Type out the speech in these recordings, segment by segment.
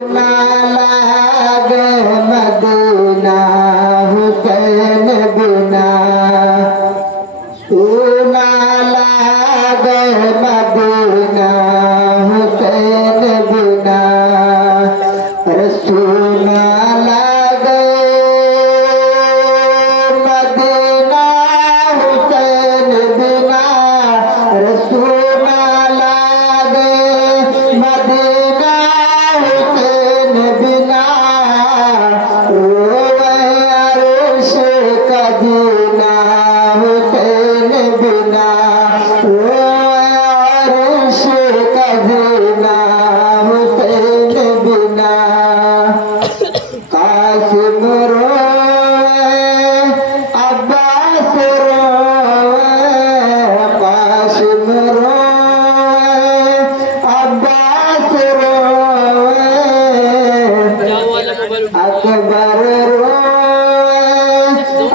लागे मदीना हुसैन बिना, सुना लागे मदीना हुसैन बिना, सुना लागे मदीना हुसैन बिना, सुना लागे मदीना हुसैन बिना, रोवे अर्श का जीना हुसैन बिना, रोवे अर्श का जीना हुसैन बिना, कासिम रोवे अब्बास रोवे, कासिम रोवे अब्बास रोवे, अकबर रोवे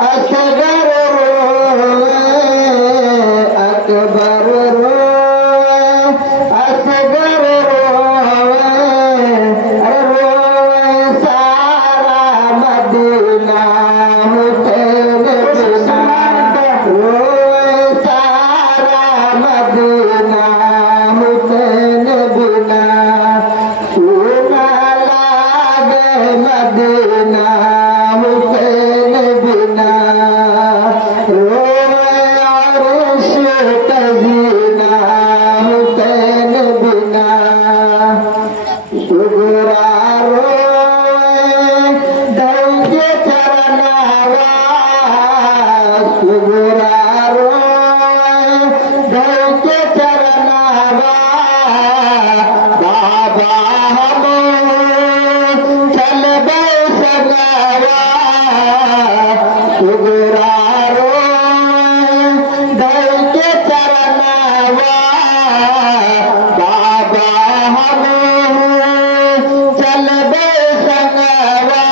असगर रोवे, अकबर रोवे असगर रोवे, रोवे सारा मदीना हुसैन बिना, रोवे सारा मदीना हुसैन बिना, सुना लागे मदीना हुसैन बिना, रोवे अर्श का जीना हुसैन बिना, सुगरा रोवे धैर्य चरनावा, सुगरा रोवे धैर्य चरनावा, बाबा हम चल बैसगावा, सुगरा रोवे धैर्य चरनावा, बाबा हम चल बैसगावा,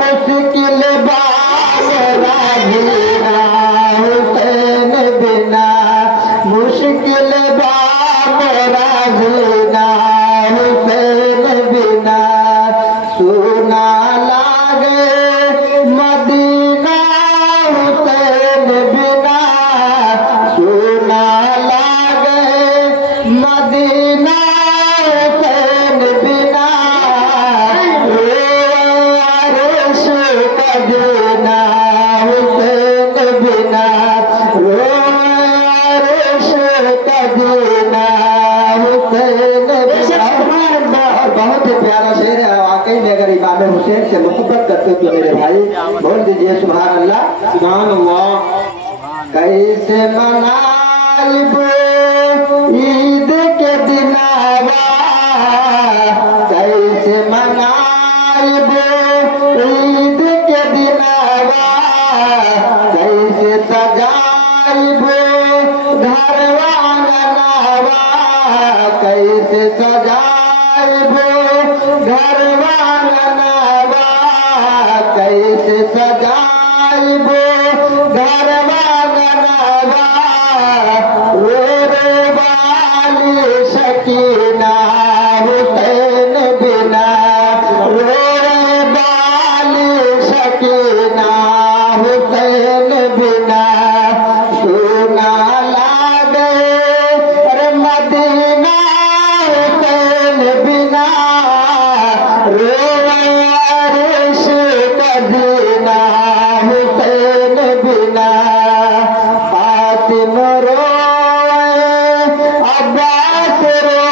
मुश्किल बाबरा जीना हुसैन बिना, मुश्किल बाबरा जीना हुसैन बिना, सुना लागे मदीना हुसैन बिना, सुना लागे मदीना हुसैन बिना, अर्श का जीना हुसैन बिना, अर्श का जीना हुसैन बिना। बहुत ही प्यारा शेर है, वाकई में अगर इमाम हुसैन से मोहब्बत करते तो मेरे भाई बोल दीजिए सुभान अल्लाह सुभान अल्लाह। कैसे मनाइब ईद के दिनावा, कैसे मनाइब ईद के दिनावा, कैसे सजाइब घरवा आंगनवा, कैसे सजाइब घरवा आंगनवा, कैसे सजाइब घरवा आंगनवा, रे वाली शकीना हुसैन बिना, रे वाली शकीना हुसैन बिना, सुना लागे मदीना हुसैन बिना, रोवे अर्श का जीना हुसैन बिना, कासिम रोवे अब्बास रोवे,